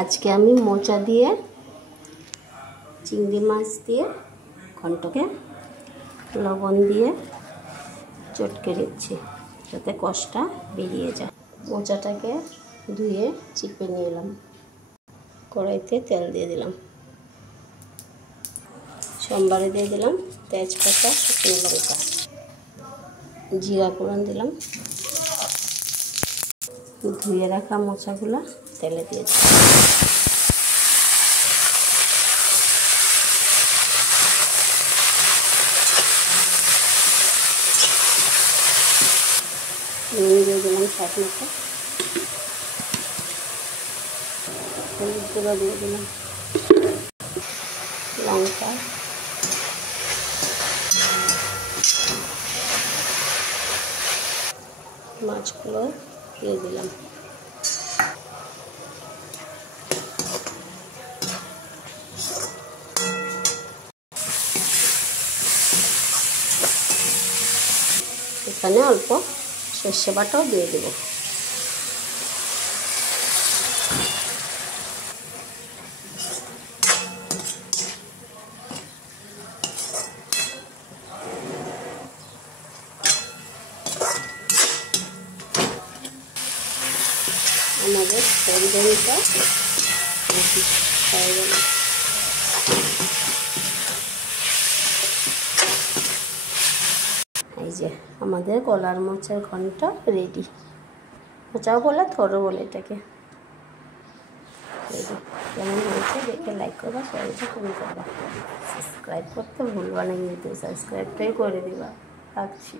আজকে আমি মোচা দিয়ে চিংড়ি মাছ দিয়ে ঘন্টকে লবণ দিয়ে চটকে দিচ্ছি যাতে কষটা বেরিয়ে যায়। মোচাটাকে ধুয়ে চিপে নিয়ে এলাম, কড়াইতে তেল দিয়ে দিলাম, সোমবারে দিয়ে দিলাম তেজপাতা, শুকনো লঙ্কা, জিরা ফোড়ন দিলাম, ধুয়ে রাখা মোচাগুলো তেলে দিয়ে দিলাম। দিয়ে দিলাম স্বাদ মতো, হলুদ গুঁড়ো দিয়ে দিলাম, লঙ্কা, মাছগুলো দিয়ে দিলাম, এখানে অল্প সর্ষে বাটাও দিয়ে দেব। আমাদের তরকারিটা হয়ে গেল। এই যে আমাদের কলার মোচার ঘন্ট রেডি। মোচাও বলে থরো বলে এটাকে। কেমন হয়েছে দেখে লাইক করবা, শেয়ারটা কমেন্ট করবা, সাবস্ক্রাইব করতে ভুলবা না, কিন্তু সাবস্ক্রাইবটাই করে দিবা। রাখছি।